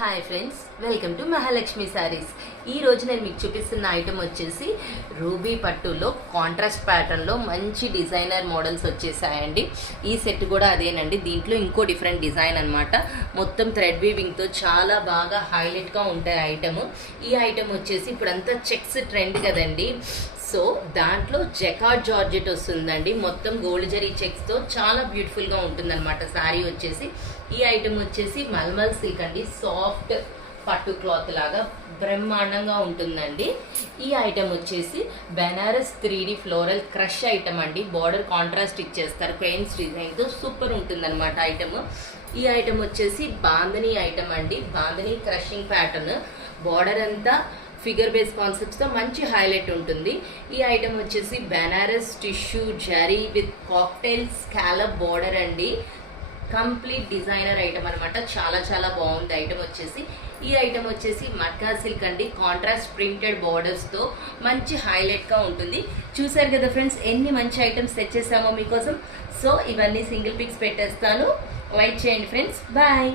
Hi friends, welcome to Mahalakshmi saris. ఈ రోజు నేను మీకు చూపిస్తున్న ఐటమ్ వచ్చేసి రూబీ పట్టులో కాంట్రాస్ట్ ప్యాటర్న్లో మంచి డిజైనర్ మోడల్స్ వచ్చేసాయండి. ఈ సెట్ కూడా అదేనండి. దీంట్లో ఇంకో డిఫరెంట్ డిజైన్ అనమాట. మొత్తం థ్రెడ్ వీవింగ్తో చాలా బాగా హైలైట్గా ఉంటాయి ఐటమ్. ఈ ఐటమ్ వచ్చేసి ఇప్పుడంతా చెక్స్ ట్రెండ్ కదండి. సో దాంట్లో జకార్డ్ జార్జెట్ వస్తుందండి. మొత్తం గోల్డ్ జరీ చెక్స్తో చాలా బ్యూటిఫుల్గా ఉంటుందన్నమాట శారీ వచ్చేసి. ఈ ఐటమ్ వచ్చేసి మల్మల్ సిల్క్ అండి. సాఫ్ట్ పట్టు క్లాత్ లాగా బ్రహ్మాండంగా ఉంటుందండి. ఈ ఐటమ్ వచ్చేసి Benaras 3D floral crush item అండి. బార్డర్ కాంట్రాస్ట్ ఇచ్చేస్తారు క్రెయిన్స్ డిజైన్తో. సూపర్ ఉంటుందన్నమాట ఐటమ్. ఈ ఐటమ్ వచ్చేసి బాందని ఐటమ్ అండి. Bandhani crushing pattern. బార్డర్ అంతా ఫిగర్ బేస్ కాన్సెప్ట్స్తో మంచి హైలైట్ ఉంటుంది. ఈ ఐటమ్ వచ్చేసి Benaras tissue zari with cocktail scallop border అండి. కంప్లీట్ డిజైనర్ ఐటమ్ అనమాట. చాలా చాలా బాగుంది ఐటమ్ వచ్చేసి. ఈ ఐటమ్ వచ్చేసి మట్కా సిల్క్ అండి. కాంట్రాస్ట్ ప్రింటెడ్ బార్డర్స్తో మంచి హైలైట్గా ఉంటుంది. చూసారు కదా ఫ్రెండ్స్, ఎన్ని మంచి ఐటమ్స్ తెచ్చేసామో మీకోసం. సో ఇవన్నీ సింగిల్ పిక్స్ పెట్టేస్తాను, వెయిట్ చేయండి ఫ్రెండ్స్. బాయ్.